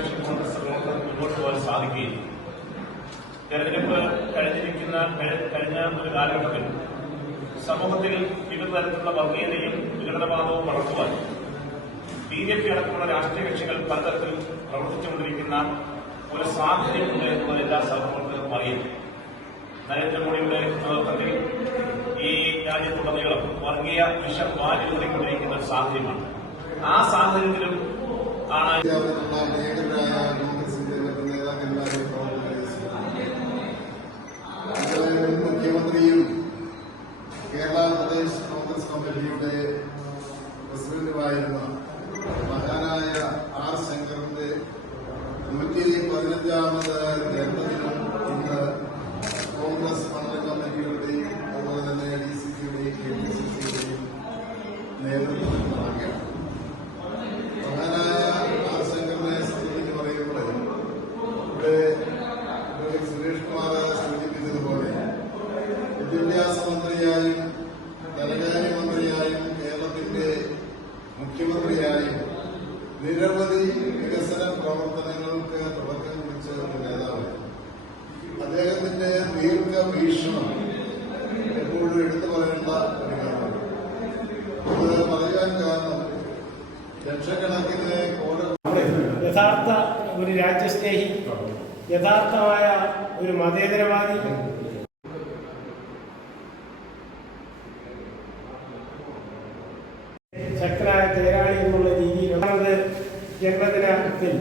മുന്നോട്ട് പോകാൻ സാധിക്കുകയും തെരഞ്ഞെടുപ്പ് കഴിഞ്ഞ ഒരു കാലഘട്ടത്തിൽ സമൂഹത്തിൽ വിവിധ തരത്തിലുള്ള വർഗീയതയും വിഘടനവാദവും വളർത്തുവാൻ BJP അടക്കമുള്ള രാഷ്ട്രീയ കക്ഷികൾ പലതരത്തിൽ പ്രവർത്തിച്ചുകൊണ്ടിരിക്കുന്ന ഒരു സാഹചര്യമുണ്ട് എന്നത് എല്ലാ സഹപ്രവർത്തകർക്കും അറിയാം. നരേന്ദ്രമോദിയുടെ നേതൃത്വത്തിൽ ഈ രാജ്യത്തുടനീളം വർഗീയ വിഷം വാരിക്കൊണ്ടിരിക്കുന്ന ഒരു സാഹചര്യമാണ്. ആ സാഹചര്യത്തിലും ആണ് മുഖ്യമന്ത്രിയും കേരള പ്രദേശ് കോൺഗ്രസ് കമ്മിറ്റിയുടെ പ്രസിഡന്റുമായിരുന്ന മഹാനായ R. ശങ്കറിന്റെ 115ാമത് ജന്മദിനം ഇന്ന് കോൺഗ്രസ് മണ്ഡലം കമ്മിറ്റികളുടെയും അതുപോലെ തന്നെ DCCയുടെയും KPCCയുടെയും നേതൃത്വത്തിൽ നടക്കുകയാണ്. മഹാനായ R. ശങ്കറിനെ സംബന്ധിച്ച് പറയുമ്പോൾ ഇവിടെ സുരേഷ് കുമാർ സൂചിപ്പിച്ചതുപോലെ വിദ്യാഭ്യാസ മന്ത്രിയായും ധനകാര്യമന്ത്രിയായും കേരളത്തിന്റെ മുഖ്യമന്ത്രിയായും നിരവധി വികസന പ്രവർത്തനങ്ങൾക്ക് തുടക്കം കുറിച്ച ഒരു നേതാവ്. അദ്ദേഹത്തിന്റെ ദീർഘവീക്ഷണം എപ്പോഴും എടുത്തു പറയേണ്ട ഒരു കാര്യമാണ്. അത് പറയാൻ കാരണം ലക്ഷക്കണക്കിന് യഥാർത്ഥ ഒരു രാജ്യസ്നേഹി, യഥാർത്ഥമായ ഒരു മതേതരവാദി, ശക്തനായ തേരാളി എന്നുള്ള രീതിയിൽ ജന്മദിനത്തിൽ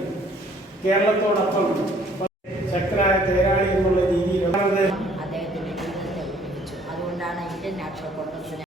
കേരളത്തോടൊപ്പം ശക്തനായ തേരാളി എന്നുള്ള രീതിയിൽ അദ്ദേഹത്തിന്റെ ജീവിതത്തെ ഉപയോഗിച്ചു. അതുകൊണ്ടാണ് ഇന്ത്യൻ നാഷണൽ കോൺഗ്രസിന്